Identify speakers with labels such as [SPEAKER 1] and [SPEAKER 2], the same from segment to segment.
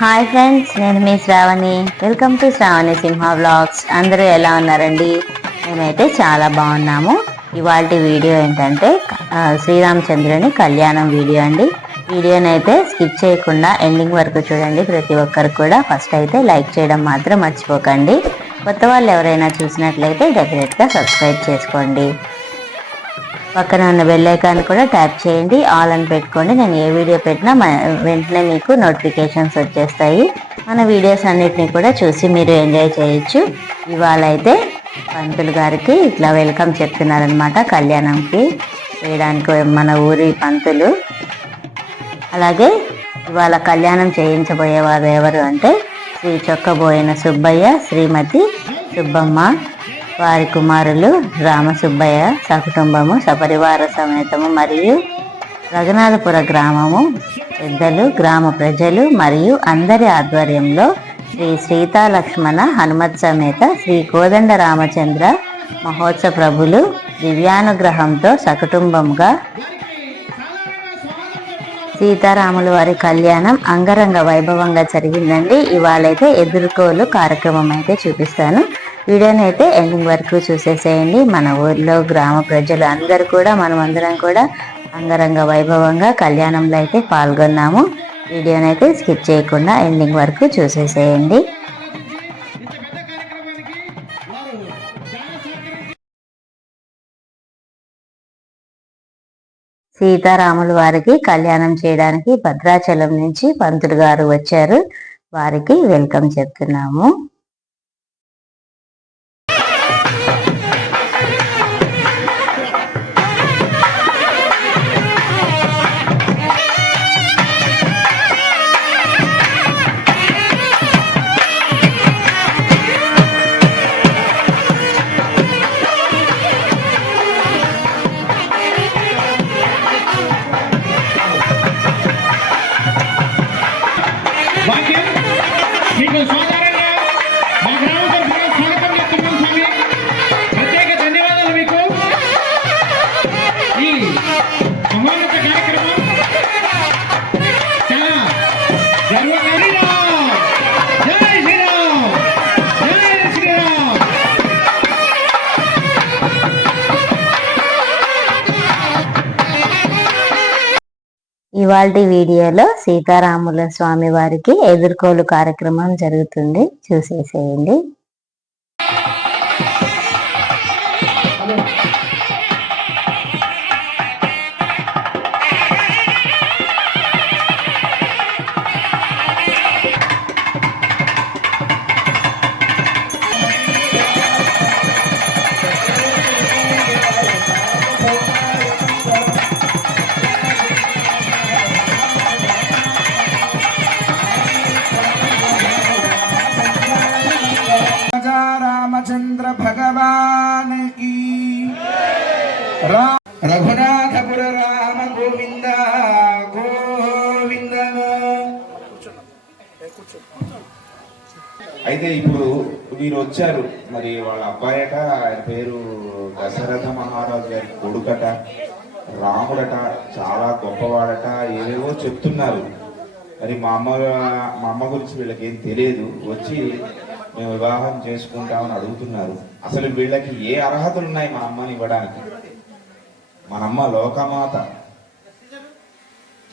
[SPEAKER 1] Hi friends నేను మీ Sravani. Welcome to Sravani Simha blogs అందరూ ఎలా ఉన్నారండి? మేమైతే చాలా బాగున్నాము. ఇవాళ వీడియో ఏంటంటే శ్రీరామచంద్రుని కళ్యాణం వీడియో అండి. వీడియోని అయితే స్కిప్ చేయకుండా ఎండింగ్ వరకు చూడండి. ప్రతి ఒక్కరు కూడా ఫస్ట్ అయితే లైక్ చేయడం మాత్రం మర్చిపోకండి. కొత్త వాళ్ళు ఎవరైనా చూసినట్లయితే డెఫినెట్గా సబ్స్క్రైబ్ చేసుకోండి. పక్కన ఉన్న బెల్ ఐకాన్ కూడా ట్యాప్ చేయండి ఆల్ అని పెట్టుకోండి. నేను ఏ వీడియో పెట్టినా వెంటనే మీకు నోటిఫికేషన్స్ వచ్చేస్తాయి. మన వీడియోస్ అన్నిటిని కూడా చూసి మీరు ఎంజాయ్ చేయొచ్చు. ఇవాళ అయితే పంతులు గారికి ఇట్లా వెల్కమ్ చెప్తున్నారనమాట కళ్యాణంకి చేయడానికి మన ఊరి పంతులు. అలాగే ఇవాళ కళ్యాణం చేయించబోయేవారు ఎవరు అంటే శ్రీ చొక్కబోయిన సుబ్బయ్య శ్రీమతి సుబ్బమ్మ. వారి కుమారులు రామసుబ్బయ్య సకుటుంబము సపరివార సమేతము మరియు రఘునాథపుర గ్రామము. పెద్దలు గ్రామ ప్రజలు మరియు అందరి ఆధ్వర్యంలో శ్రీ సీతా లక్ష్మణ హనుమత్ సమేత శ్రీ కోదండ రామచంద్ర మహోత్సవ ప్రభులు దివ్యానుగ్రహంతో సకుటుంబంగా సీతారాముల వారి కళ్యాణం అంగరంగ వైభవంగా జరిగిందండి. ఇవాళైతే ఎదుర్కోలు కార్యక్రమం అయితే చూపిస్తాను. వీడియోని అయితే ఎండింగ్ వరకు చూసేసేయండి. మన ఊర్లో గ్రామ ప్రజలు అందరూ కూడా మనం అందరం కూడా అంగరంగ వైభవంగా కళ్యాణంలో అయితే పాల్గొన్నాము. వీడియోని అయితే స్కిప్ చేయకుండా ఎండింగ్ వరకు చూసేసేయండి. సీతారాములు వారికి కళ్యాణం చేయడానికి భద్రాచలం నుంచి పంతులు గారు వచ్చారు. వారికి వెల్కమ్ చెప్తున్నాము. ఇవాళ వీడియోలో సీతారాముల స్వామి వారికి ఎదుర్కోలు కార్యక్రమం జరుగుతుంది. చూసేసేయండి.
[SPEAKER 2] వీరు వచ్చారు మరి వాళ్ళ అబ్బాయట ఆయన పేరు దశరథ మహారాజు గారి కొడుకట రాముడట చాలా గొప్పవాడట ఏవేవో చెప్తున్నారు. మరి మా అమ్మ మా అమ్మ గురించి వీళ్ళకి ఏం తెలియదు. వచ్చి మేము వివాహం చేసుకుంటామని అడుగుతున్నారు. అసలు వీళ్ళకి ఏ అర్హతలు ఉన్నాయి మా అమ్మని ఇవ్వడానికి? మన అమ్మ లోకమాత.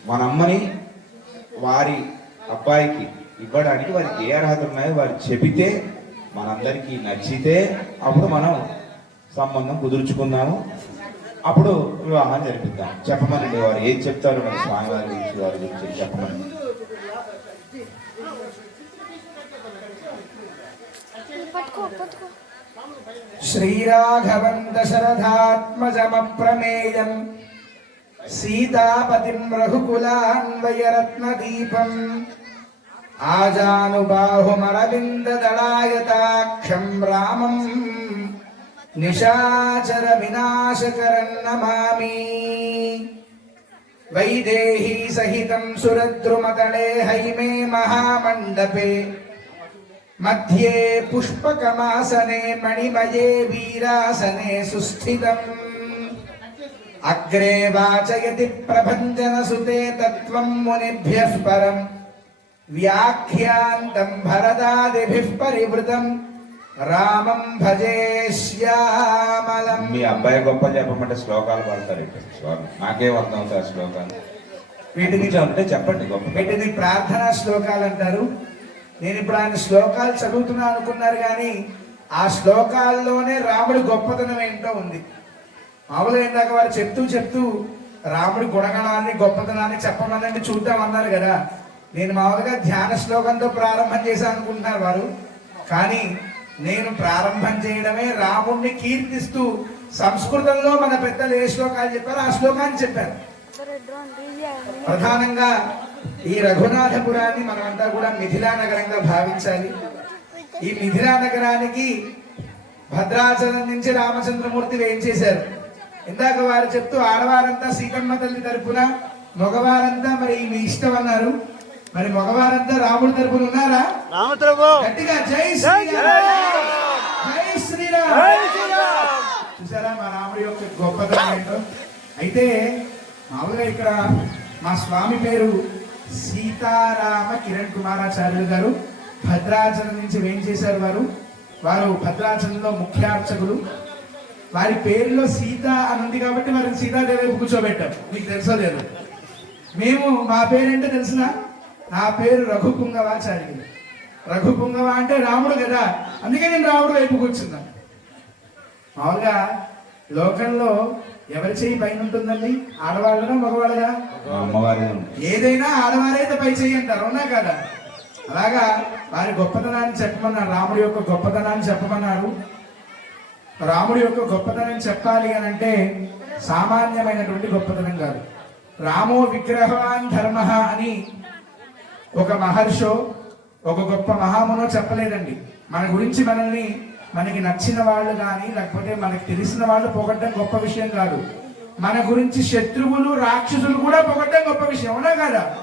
[SPEAKER 2] మన అమ్మని వారి అబ్బాయికి ఇవ్వడానికి వారికి ఏ అర్హతలు ఉన్నాయో వారు చెబితే మనందరికీ నచ్చితే అప్పుడు మనం సంబంధం కుదుర్చుకుందాము. అప్పుడు వివాహం జరిపిద్దాం. చెప్పమని వారు ఏం చెప్తారు మన స్వామి వారి గురించి వారి గురించి చెప్పమని
[SPEAKER 3] శ్రీరాఘవం దశరథాత్మజమప్రమేయం సీతాపతిం రఘుకులాన్వయరత్నదీపం. आजानुबाहुमरविन्ददलायताक्षं रामम् निशाचरविनाशकरम् नमामि वैदेही सहितं सुरद्रुमतले हैमे महामण्डपे मध्ये पुष्पकमासने मणिमये वीरासने सुस्थितम् अग्रे वाचयति प्रभञ्जनसुते तत्त्वं मुनिभ्यः परम्
[SPEAKER 1] వ్యాఖ్యాంతం భరదాదిభిః పరివృతం రామం భజే శ్యామలం.
[SPEAKER 2] మీ అబ్బాయి గొప్ప చెప్పమంటే శ్లోకాలు పడతారు స్వామి. నాకేం అర్థం అవుతాయి ఆ శ్లోకాలు.
[SPEAKER 1] వీటిని
[SPEAKER 2] అంటే చెప్పండి. గొప్ప
[SPEAKER 1] వీటిని ప్రార్థనా శ్లోకాలు అంటారు. నేను ఇప్పుడు ఆయన శ్లోకాలు చదువుతున్నా అనుకున్నారు కానీ ఆ శ్లోకాల్లోనే రాముడి గొప్పతనం ఏంటో ఉంది. మామూలుగా ఇందాక వారు చెప్తూ చెప్తూ రాముడి గుణగణాన్ని గొప్పతనాన్ని చెప్పమనండి చూద్దాం అన్నారు కదా. నేను మామూలుగా ధ్యాన శ్లోకంతో ప్రారంభం చేశాను అనుకుంటున్నారు వారు. కానీ నేను ప్రారంభం చేయడమే రాముణ్ణి కీర్తిస్తూ సంస్కృతంలో మన పెద్దలు ఏ శ్లోకాలు చెప్పారో ఆ శ్లోకాన్ని చెప్పారు. ప్రధానంగా ఈ రఘునాథపురాన్ని మనమంతా కూడా మిథిలా నగరంగా భావించాలి. ఈ మిథిలా నగరానికి భద్రాచలం నుంచి రామచంద్రమూర్తి వేయించేశారు ఇందాక వారు చెప్తూ ఆడవారంతా సీతమ్మ తల్లి తరపున మగవారంతా మరి మీ ఇష్టం అన్నారు. మరి మగవారంతా రాముడి తరపున ఉన్నారా? గట్టిగా జై శ్రీరామ్. జై శ్రీరామ్. చూసారా మా రాముడి యొక్క గొప్పతనం ఏంటో? అయితే మామూలుగా ఇక్కడ మా స్వామి పేరు సీతారామ కిరణ్ కుమారాచార్యులు గారు. భద్రాచలం నుంచి వేం చేశారు వారు? వారు భద్రాచలంలో ముఖ్య అర్చకులు వారి పేరులో సీత అని ఉంది కాబట్టి వారిని సీతాదేవి కూర్చోబెట్టాం. మీకు తెలుసో లేదు? మేము మా పేరేంటో తెలిసిన? నా పేరు రఘుపుంగవాచార్యులు రఘుపుంగవ అంటే రాముడు కదా. అందుకే నేను రాముడు వైపు కూర్చున్నాను మామూలుగా లోకంలో ఎవరి చేయి పైన ఉంటుందండి? ఆడవాళ్ళనా మగవాళ్ళగా ఏదైనా ఆడవారైతే పై చేయి అంటారు అవునా కదా? అలాగా వారి గొప్పతనాన్ని చెప్పమన్నారు రాముడి యొక్క గొప్పతనాన్ని చెప్పమన్నారు. రాముడి యొక్క గొప్పతనం చెప్పాలి అని అంటే సామాన్యమైనటువంటి గొప్పతనం కాదు. రామో విగ్రహవాన్ ధర్మ అని ఒక మహర్షో ఒక గొప్ప మహామునో చెప్పలేదండి. మన గురించి మనల్ని మనకి నచ్చిన వాళ్ళు కానీ లేకపోతే మనకి తెలిసిన వాళ్ళు పొగడ్డం గొప్ప విషయం కాదు. మన గురించి శత్రువులు రాక్షసులు కూడా పొగడ్డం గొప్ప విషయం అవునా కదా?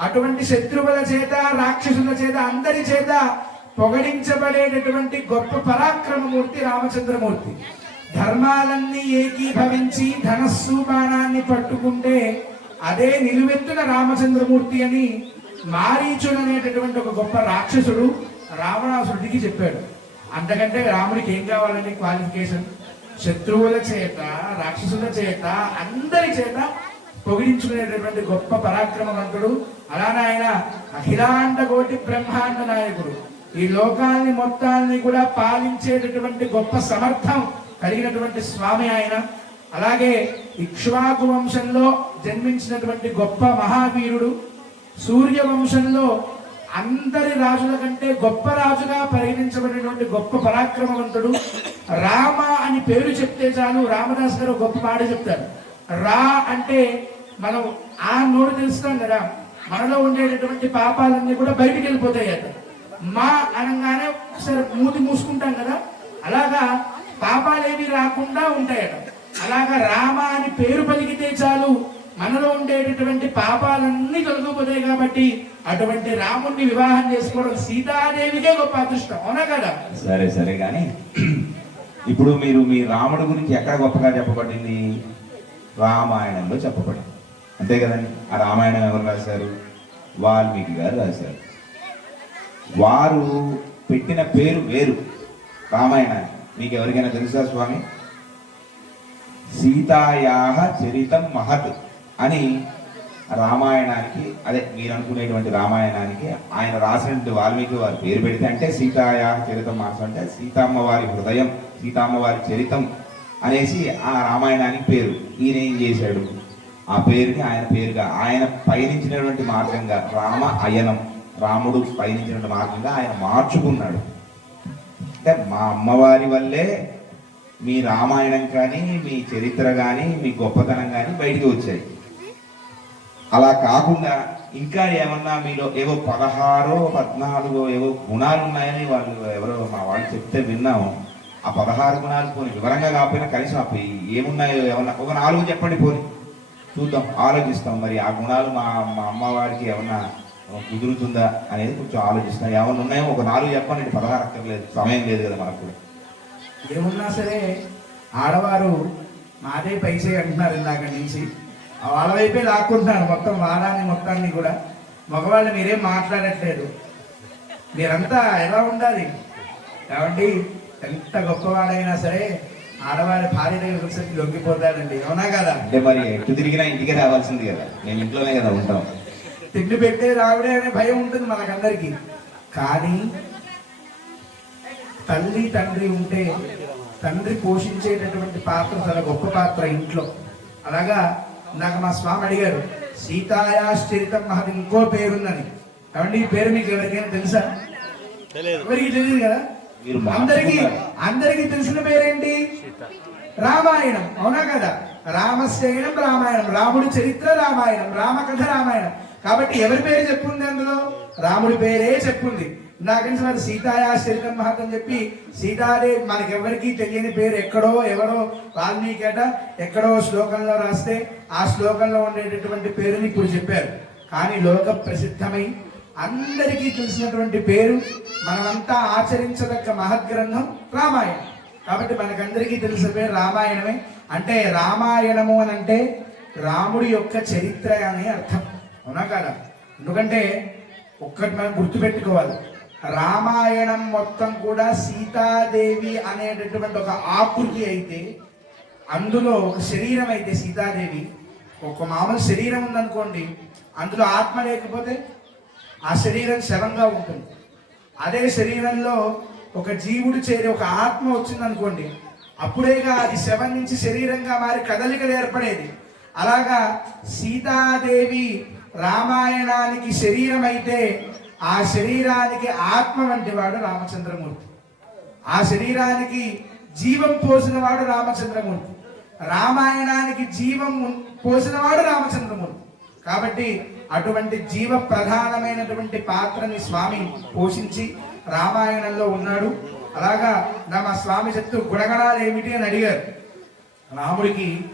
[SPEAKER 1] అటువంటి శత్రువుల చేత రాక్షసుల చేత అందరి చేత పొగడించబడేటటువంటి గొప్ప పరాక్రమమూర్తి రామచంద్రమూర్తి. ధర్మాలన్నీ ఏకీభవించి ధనస్సు బాణాన్ని పట్టుకుంటే అదే నిలువెత్తున రామచంద్రమూర్తి అని మారీచుడు అనేటటువంటి ఒక గొప్ప రాక్షసుడు రావణాసురుడికి చెప్పాడు. అంతకంటే రాముడికి ఏం కావాలని క్వాలిఫికేషన్ శత్రువుల చేత రాక్షసుల చేత అందరి చేత పొగిడించుకునేటటువంటి గొప్ప పరాక్రమవంతుడు. అలానే ఆయన అఖిలాండ కోటి బ్రహ్మాండ నాయకుడు. ఈ లోకాన్ని మొత్తాన్ని కూడా పాలించేటటువంటి గొప్ప సమర్థం కలిగినటువంటి స్వామి ఆయన. అలాగే ఇక్ష్వాకు వంశంలో జన్మించినటువంటి గొప్ప మహావీరుడు సూర్యవంశంలో అందరి రాజుల కంటే గొప్ప రాజుగా పరిగణించబడినటువంటి గొప్ప పరాక్రమవంతుడు రామ అని పేరు చెప్తే చాలు. రామదాస్ గారు గొప్ప మాట చెప్తారు. రా అంటే మనం ఆ నోరు తెలుస్తాం కదా మనలో ఉండేటటువంటి పాపాలన్నీ కూడా బయటికి వెళ్ళిపోతాయి అట మా అనగానే ఒకసారి మూతి మూసుకుంటాం కదా అలాగా పాపాలేవి రాకుండా ఉంటాయట అలాగా రామ అని పేరు పలికితే చాలు. మనలో ఉండేటటువంటి పాపాలన్నీ తొలగిపోతాయి కాబట్టి అటువంటి రాముణ్ణి వివాహం చేసుకోవడం సీతాదేవికే గొప్ప అదృష్టం. అవునా కదా?
[SPEAKER 2] సరే సరే కానీ ఇప్పుడు మీరు మీ రాముడి గురించి ఎక్కడ గొప్పగా చెప్పబడింది? రామాయణంలో చెప్పబడింది. అంతే కదండి. ఆ రామాయణం ఎవరు రాశారు? వాల్మీకి గారు రాశారు. వారు పెట్టిన పేరు వేరు. రామాయణానికి మీకు ఎవరికైనా తెలుసా స్వామి? సీతాయాహ చరితం మహత్. అని రామాయణానికి అదే మీరు అనుకునేటువంటి రామాయణానికి ఆయన రాసినటువంటి వాల్మీకి వారి పేరు పెడితే అంటే సీతాయా చరితం మాసం అంటే సీతమ్మ వారి హృదయం సీతమ్మ వారి చరితం అనేసి ఆ రామాయణానికి పేరు. ఈయన ఏం చేశాడు? ఆ పేరుని ఆయన పేరుగా ఆయన పయనించినటువంటి మార్గంగా రామ అయనం రాముడు పయనించినటువంటి మార్గంగా ఆయన మార్చుకున్నాడు. అంటే మా అమ్మవారి వల్లే మీ రామాయణం కానీ మీ చరిత్ర కానీ మీ గొప్పతనం కానీ బయటికి వచ్చాయి. అలా కాకుండా ఇంకా ఏమన్నా మీలో ఏవో పదహారో పద్నాలుగో ఏవో గుణాలు ఉన్నాయని వాళ్ళు ఎవరో మా వాళ్ళు చెప్తే విన్నాము ఆ పదహారు గుణాలు పోని వివరంగా కాకపోయినా కనీసం ఆ ఏమున్నాయో ఏమన్నా ఒక నాలుగు చెప్పండి పోని. చూద్దాం ఆలోచిస్తాం. మరి ఆ గుణాలు మా మా అమ్మవారికి ఏమన్నా కుదురుతుందా అనేది కొంచెం ఆలోచిస్తాం. ఏమన్నా ఉన్నాయో ఒక నాలుగు చెప్పండి పదహారు అక్కర్లేదు. సమయం లేదు కదా మనకు
[SPEAKER 1] ఏమున్నా సరే ఆడవారు మాదే పైసే అంటున్నారు ఇందాక నుంచి. ఆ వాళ్ళ వైపే లాక్కుంటున్నారు మొత్తం వాడాన్ని మొత్తాన్ని కూడా. మగవాళ్ళు మీరేం మాట్లాడట్లేదు. మీరంతా ఎలా ఉండాలి? కాబట్టి ఎంత గొప్పవాడైనా సరే ఆడవారి భార్య దగ్గర వచ్చేసరికి లొంగిపోతాడండి. అవునా కదా?
[SPEAKER 2] అంటే మరి ఎటు తిరిగినా ఇంటికి రావాల్సింది కదా. మేము ఇంట్లోనే కదా ఉంటాం.
[SPEAKER 1] తిండి పెట్టే రావిడే అనే భయం ఉంటుంది మనకందరికీ. కానీ తల్లి తండ్రి ఉంటే తండ్రి పోషించేటటువంటి పాత్ర చాలా గొప్ప పాత్ర ఇంట్లో. అలాగా నాకు మా స్వామి అడిగారు సీతాయాశ్చరితం మహది ఇంకో పేరుందని. కాబట్టి ఈ పేరు మీకు ఎవరికైనా తెలుసా? ఎవరికి తెలియదు కదా? అందరికి. అందరికి తెలిసిన పేరేంటి? రామాయణం అవునా కదా? రామశ్చయనం రామాయణం రాముడి చరిత్ర రామాయణం రామకథ రామాయణం. కాబట్టి ఎవరి పేరు చెప్పుంది అందులో? రాముడి పేరే చెప్పుంది. నాకని మరి సీతాయా మహత్ అని చెప్పి సీతాదేవి మనకెవరికి తెలియని పేరు ఎక్కడో ఎవరో వాల్మీకట ఎక్కడో శ్లోకంలో రాస్తే ఆ శ్లోకంలో ఉండేటటువంటి పేరుని ఇప్పుడు చెప్పారు. కానీ లోక ప్రసిద్ధమై అందరికీ తెలిసినటువంటి పేరు మనమంతా ఆచరించదగ్గ మహద్గ్రంథం రామాయణం. కాబట్టి మనకందరికీ తెలిసిన పేరు రామాయణమే. అంటే రామాయణము అని అంటే రాముడి యొక్క చరిత్ర అనే అర్థం. అవునా కదా? ఎందుకంటే ఒక్కటి మనం గుర్తుపెట్టుకోవాలి. రామాయణం మొత్తం కూడా సీతాదేవి అనేటటువంటి ఒక ఆకృతి అయితే అందులో ఒక శరీరం అయితే సీతాదేవి. ఒక మామూలు శరీరం ఉందనుకోండి అందులో ఆత్మ లేకపోతే ఆ శరీరం శవంగా ఉంటుంది. అదే శరీరంలో ఒక జీవుడు చేరి ఒక ఆత్మ వచ్చిందనుకోండి అప్పుడేగా అది శవం నుంచి శరీరంగా మారి కదలికలు ఏర్పడేది. అలాగా సీతాదేవి రామాయణానికి శరీరం అయితే ఆ శరీరానికి ఆత్మ వంటి వాడు రామచంద్రమూర్తి. ఆ శరీరానికి జీవం పోసిన వాడు రామచంద్రమూర్తి. రామాయణానికి జీవం పోసిన పోసినవాడు రామచంద్రమూర్తి. కాబట్టి అటువంటి జీవ ప్రధానమైనటువంటి పాత్రని స్వామి పోషించి రామాయణంలో ఉన్నాడు. అలాగా నా మా స్వామి చెప్తూ గుణగణాలు ఏమిటి అని అడిగారు. రాముడికి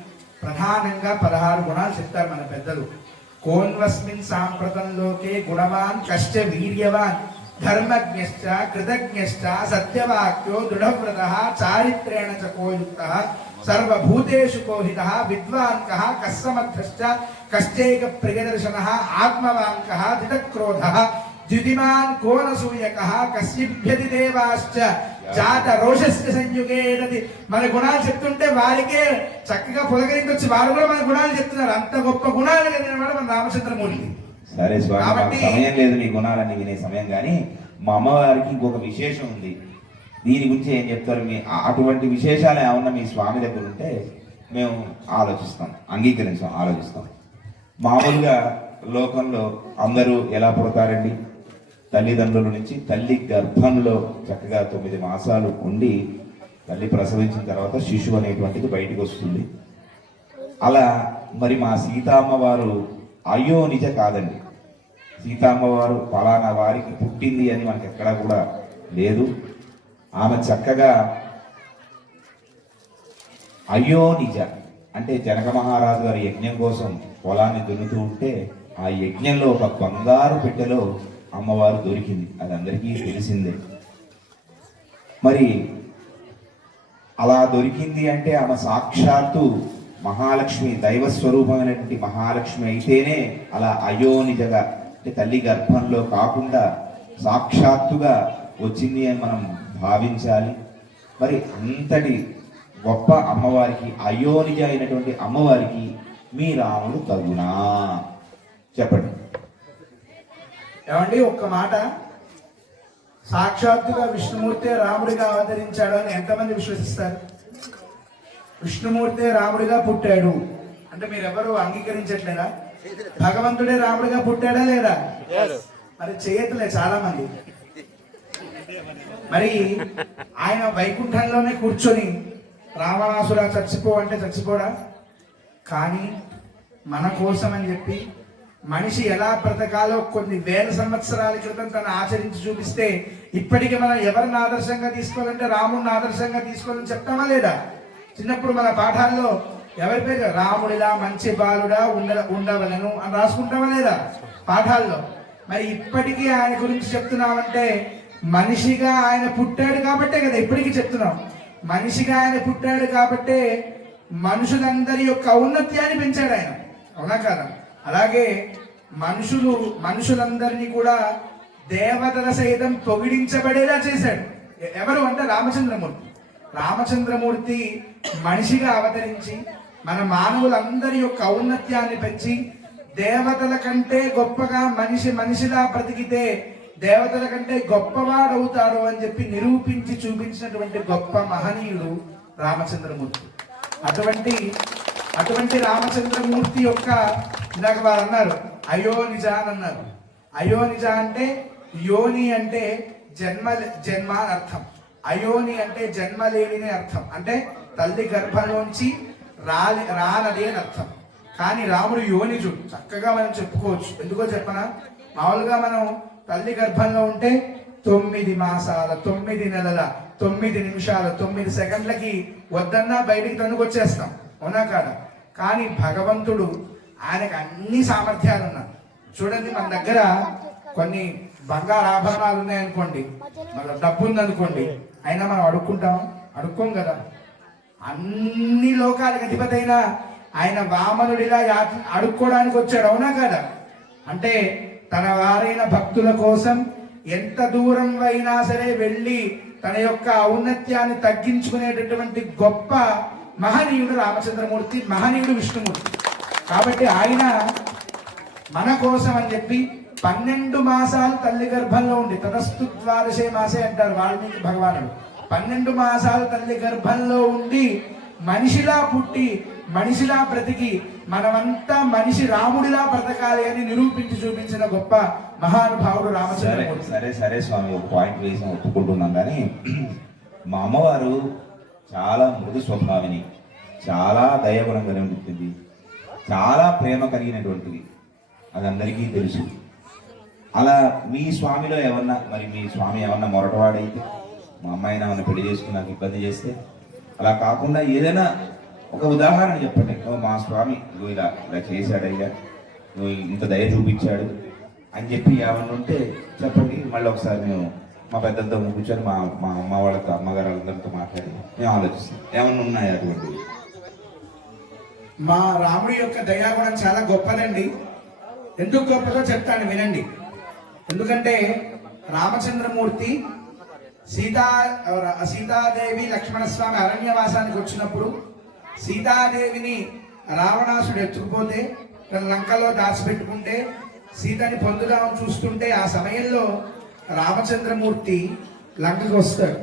[SPEAKER 1] ప్రధానంగా పదహారు గుణాలు చెప్తారు మన పెద్దలు. కోన్వస్మిన్ సాంప్రతంలోకే గుణవాన్ కష్ట వీర్యవాన్ ధర్మజ్ఞశ్చ కృతజ్ఞశ్చ సత్యవాక్యో దృఢవ్రత చారిత్రేణ చ కోయుక్త సర్వభూతేషు కోహిత విద్వాంక కః కస్సమర్థశ్చ కష్టైక ప్రియదర్శన ఆత్మవాంక కః ద్యుతిమాన్ కోనసూయక కశ్చిభ్యతి దేవాశ్చ జాత రోషస్య సంయుగేనది మన గుణాలు చెప్తుంటే వారికే చక్కగా పులకరించొచ్చి. వారు కూడా మన గుణాలు చెప్తున్నారు. అంత గొప్ప గుణాలు కలిగిన వాడు మన రామచంద్రమూర్తి
[SPEAKER 2] సరే స్వామి సమయం లేదు మీ గుణాలన్నీ వినే సమయం కానీ మా అమ్మవారికి ఇంకొక విశేషం ఉంది. దీని గురించి ఏం చెప్తారు? మీ అటువంటి విశేషాలు ఏమన్నా మీ స్వామి దగ్గర ఉంటే మేము ఆలోచిస్తాం. అంగీకరించాం ఆలోచిస్తాం. మామూలుగా లోకంలో అందరూ ఎలా పుడతారండి? తల్లిదండ్రుల నుంచి తల్లి గర్భంలో చక్కగా తొమ్మిది మాసాలు ఉండి తల్లి ప్రసవించిన తర్వాత శిశువు అనేటువంటిది బయటకు వస్తుంది. అలా మరి మా సీతామ్మవారు అయ్యో నిజ కాదండి. సీతామ్మవారు ఫలానా వారికి పుట్టింది అని మనకి ఎక్కడా కూడా లేదు. ఆమె చక్కగా అయ్యో నిజ అంటే జనక మహారాజు గారి యజ్ఞం కోసం పొలాన్ని దున్నుతూ ఉంటే ఆ యజ్ఞంలో ఒక బంగారు పెట్టెలో అమ్మవారు దొరికింది. అది అందరికీ తెలిసిందే. మరి అలా దొరికింది అంటే ఆమె సాక్షాత్తు మహాలక్ష్మి దైవ స్వరూపమైనటువంటి మహాలక్ష్మి అయితేనే అలా అయోనిజగా అంటే తల్లి గర్భంలో కాకుండా సాక్షాత్తుగా వచ్చింది అని మనం భావించాలి. మరి అంతటి గొప్ప అమ్మవారికి అయోనిజ అయినటువంటి అమ్మవారికి మీ రాముడు తగునా చెప్పండి.
[SPEAKER 1] ఏమండి ఒక్క మాట? సాక్షాత్తుగా విష్ణుమూర్తి రాముడిగా అవతరించాడు అని ఎంతమంది విశ్వసిస్తారు? విష్ణుమూర్తి రాముడిగా పుట్టాడు. అంటే మీరు ఎవరు అంగీకరించట్లేదా? భగవంతుడే రాముడిగా పుట్టాడా లేదా? మరి చేయట్లే చాలా మంది మరి ఆయన వైకుంఠంలోనే కూర్చొని రావణాసుర చచ్చిపో అంటే చచ్చిపోడా? కానీ మన కోసం అని చెప్పి మనిషి ఎలా బ్రతకాలో కొన్ని వేల సంవత్సరాల క్రితం తను ఆచరించి చూపిస్తే ఇప్పటికీ మనం ఎవరిని ఆదర్శంగా తీసుకోవాలంటే రాముడిని ఆదర్శంగా తీసుకోవాలని చెప్తామా లేదా? చిన్నప్పుడు మన పాఠాల్లో ఎవరి పేరు? రాముడిలా మంచి బాలుడా ఉండ ఉండవలను అని రాసుకుంటామా లేదా? పాఠాల్లో. మరి ఇప్పటికీ ఆయన గురించి చెప్తున్నామంటే మనిషిగా ఆయన పుట్టాడు కాబట్టే కదా ఇప్పటికీ చెప్తున్నాం. మనిషిగా ఆయన పుట్టాడు కాబట్టే మనుషులందరి యొక్క ఔన్నత్యాన్ని పెంచాడు ఆయన. అవునా కదా? అలాగే మనుషులు మనుషులందరినీ కూడా దేవతల సైతం పొగిడించబడేలా చేశాడు. ఎవరు అంటే రామచంద్రమూర్తి. రామచంద్రమూర్తి మనిషిగా అవతరించి మన మానవులందరి యొక్క ఔన్నత్యాన్ని పెంచి దేవతల కంటే గొప్పగా మనిషి మనిషిలా బ్రతికితే దేవతల కంటే గొప్పవాడవుతాడు అని చెప్పి నిరూపించి చూపించినటువంటి గొప్ప మహనీయుడు రామచంద్రమూర్తి. అటువంటి అటువంటి రామచంద్రమూర్తి యొక్క ఇందాక వారు అన్నారు అయోనిజ అని అన్నారు. అయోనిజ అంటే యోని అంటే జన్మ జన్మ అని అర్థం. అయోని అంటే జన్మ లేనిని అర్థం. అంటే తల్లి గర్భంలోంచి రాలి రానది అని అర్థం. కానీ రాముడు యోనిజు చక్కగా మనం చెప్పుకోవచ్చు. ఎందుకో చెప్పనా? మామూలుగా మనం తల్లి గర్భంలో ఉంటే తొమ్మిది మాసాల తొమ్మిది నెలల తొమ్మిది నిమిషాల తొమ్మిది సెకండ్లకి వద్దన్నా బయటికి తనుకొచ్చేస్తాం అవునా కాదా? కానీ భగవంతుడు ఆయనకు అన్ని సామర్థ్యాలు ఉన్నాయి చూడండి మన దగ్గర కొన్ని బంగారు ఆభరణాలు ఉన్నాయనుకోండి మన డబ్బు ఉందనుకోండి అయినా మనం అడుక్కుంటాం అడుక్కోం కదా. అన్ని లోకాలకు అధిపతి అయినా ఆయన వామనుడిలా యాత్ర అడుక్కోవడానికి వచ్చాడు అవునా కదా? అంటే తన వారైన భక్తుల కోసం ఎంత దూరం అయినా సరే వెళ్ళి తన యొక్క ఔన్నత్యాన్ని తగ్గించుకునేటటువంటి గొప్ప మహనీయుడు రామచంద్రమూర్తి మహనీయుడు విష్ణుమూర్తి. కాబట్టి ఆయన మన కోసం అని చెప్పి పన్నెండు మాసాలు తల్లి గర్భంలో ఉండి తదస్తు ద్వాదశే మాసే అంటారు వాల్మీకి భగవానుడు. పన్నెండు మాసాలు తల్లి గర్భంలో ఉండి మనిషిలా పుట్టి మనిషిలా బ్రతికి మనమంతా మనిషి రాముడిలా బ్రతకాలి అని నిరూపించి చూపించిన గొప్ప మహానుభావుడు రామచంద్రమూర్తి.
[SPEAKER 2] సరే సరే స్వామి ఒక పాయింట్ వేసి ఒప్పుకుంటున్నాం కానీ మా అమ్మవారు చాలా మృదు స్వభావిని చాలా దయగుణం కలిగి ఉంటుంది చాలా ప్రేమ కలిగినటువంటిది. అది అందరికీ తెలుసు. అలా మీ స్వామిలో ఏమన్నా మరి మీ స్వామి ఏమన్నా మొరటవాడైతే మా అమ్మాయి ఏమన్నా పెళ్ళి చేసుకుని నాకు ఇబ్బంది చేస్తే అలా కాకుండా ఏదైనా ఒక ఉదాహరణ చెప్పండి. "ఓ, మా స్వామి నువ్వు ఇలా ఇలా చేశాడయ్యా నువ్వు ఇంత దయ చూపించాడు అని చెప్పి ఏమన్నా ఉంటే చెప్పండి. మళ్ళీ ఒకసారి మేము మా పెద్దలతో కూర్చొని మా మా అమ్మ వాళ్ళతో అమ్మగారు వాళ్ళందరితో మాట్లాడి మేము ఆలోచిస్తాం ఏమన్నా ఉన్నాయా అటువంటివి?
[SPEAKER 1] మా రాముడి యొక్క దయాగుణం చాలా గొప్పదండి. ఎందుకు గొప్పదో చెప్తాను వినండి. ఎందుకంటే రామచంద్రమూర్తి సీతా సీతాదేవి లక్ష్మణస్వామి అరణ్యవాసానికి వచ్చినప్పుడు సీతాదేవిని రావణాసుడు ఎత్తుకుపోతే తన లంకలో దాచిపెట్టుకుంటే సీతని పొందుదామని చూస్తుంటే ఆ సమయంలో రామచంద్రమూర్తి లంకకు వస్తాడు.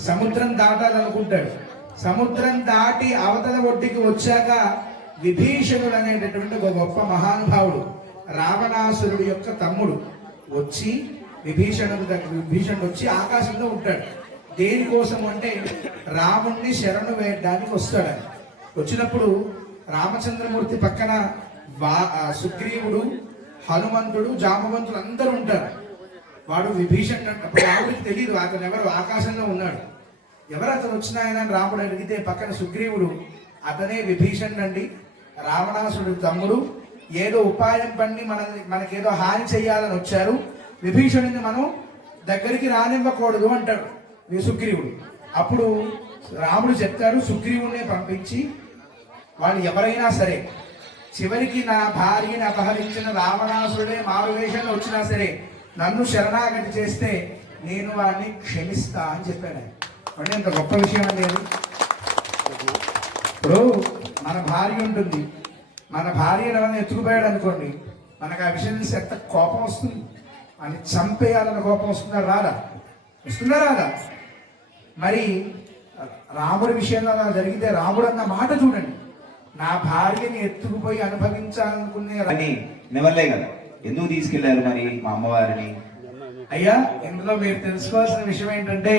[SPEAKER 1] సముద్రం దాటాలనుకుంటాడు. సముద్రం దాటి అవతల ఒడ్డుకి వచ్చాక విభీషణుడు అనేటటువంటి ఒక గొప్ప మహానుభావుడు రావణాసురుడి యొక్క తమ్ముడు వచ్చి విభీషణుడు దగ్గర విభీషణుడు వచ్చి ఆకాశంలో ఉంటాడు. దేనికోసం అంటే రాముణ్ణి శరణు వేయడానికి వస్తాడు వచ్చినప్పుడు రామచంద్రమూర్తి పక్కన వా సుగ్రీవుడు హనుమంతుడు జామవంతుడు అందరూ ఉంటారు. వాడు విభీషణుడు అంట రాముడికి తెలియదు అతను ఎవరు ఆకాశంలో ఉన్నాడు. ఎవరు అతను వచ్చిన రాముడు అడిగితే పక్కన సుగ్రీవుడు అతనే విభీషణుడు అండి రావణాసుడు తమ్ముడు ఏదో ఉపాయం పండి మనల్ని మనకేదో హాని చేయాలని వచ్చారు విభీషణుని మనం దగ్గరికి రానివ్వకూడదు అంటాడు ఈ సుగ్రీవుడు. అప్పుడు రాముడు చెప్తాడు సుగ్రీవుడిని పంపించి వాళ్ళు ఎవరైనా సరే చివరికి నా భార్యని అపహరించిన రావణాసుడే మారువేషంలో వచ్చినా సరే నన్ను శరణాగతి చేస్తే నేను వాడిని క్షమిస్తా అని చెప్పాడు. ఆయన. అంటే ఇంత గొప్ప విషయం అనేది ఇప్పుడు మన భార్య ఉంటుంది. మన భార్యను ఎవరైనా ఎత్తుకుపోయాడు అనుకోండి మనకు ఆ విషయం తెలిసి ఎంత కోపం వస్తుంది? అని చంపేయాలన్న కోపం వస్తుందా? రాదా? వస్తుందా రాదా? మరి రాముడి విషయంలో అలా జరిగితే రాముడు అన్న మాట చూడండి. నా భార్యని ఎత్తుకుపోయి అనుభవించాలనుకునే
[SPEAKER 2] అని నివ్వలే కదా. ఎందుకు తీసుకెళ్ళారు మరి మా అమ్మవారిని?
[SPEAKER 1] అయ్యా ఇందులో మీరు తెలుసుకోవాల్సిన విషయం ఏంటంటే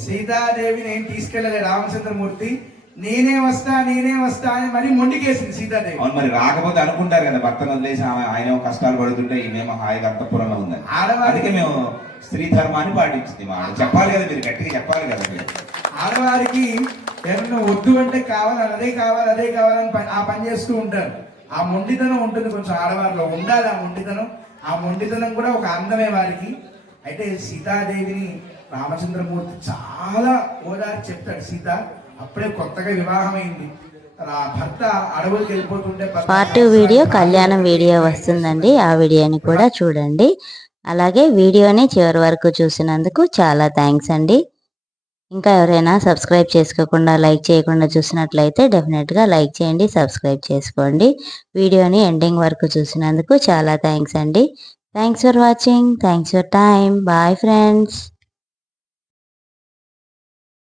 [SPEAKER 1] సీతాదేవిని ఏం తీసుకెళ్ళలే రామచంద్రమూర్తి నేనే వస్తా నేనే వస్తా అని మరీ మొండికేసింది సీతాదేవి.
[SPEAKER 2] అవును మరి రాకపోతే అనుకుంటారు కదా భర్తను వదిలేసి ఆమె ఆయన కష్టాలు పడుతుంటే ఈమెమో హాయిగా అంతఃపురంలో ఉందని.
[SPEAKER 1] ఆడవారికి-
[SPEAKER 2] మేము స్త్రీ ధర్మాన్ని పాటించింది మా. చెప్పాలి కదా మీరు గట్టిగా చెప్పాలి కదా మీరు.
[SPEAKER 1] ఆడవారికి ఎవరిని వద్దు అంటే కావాలి అదే కావాలి అదే కావాలని పని- ఆ పని చేస్తూ ఉంటారు. ఆ మొండితనం ఉంటుంది కొంచెం ఆడవారిలో. ఉండాలి ఆ మొండితనం. ఆ మొండితనం కూడా ఒక అందమే వారికి. అయితే సీతాదేవిని రామచంద్రమూర్తి చాలా ఓదార్చి చెప్తాడు. సీత అప్పుడే కొత్తగా వివాహమైంది.
[SPEAKER 4] భర్త అడవులకు వెళ్ళిపోతుంటే
[SPEAKER 1] పార్ట్ టూ వీడియో కళ్యాణం వీడియో వస్తుందండి. ఆ వీడియోని కూడా చూడండి. అలాగే వీడియోని చివరి వరకు చూసినందుకు చాలా థ్యాంక్స్ అండి. ఇంకా ఎవరైనా సబ్స్క్రైబ్ చేసుకోకుండా లైక్ చేయకుండా చూసినట్లయితే డెఫినెట్గా లైక్ చేయండి సబ్స్క్రైబ్ చేసుకోండి. వీడియోని ఎండింగ్ వరకు చూసినందుకు చాలా థ్యాంక్స్ అండి. Thanks for watching thanks for time bye friends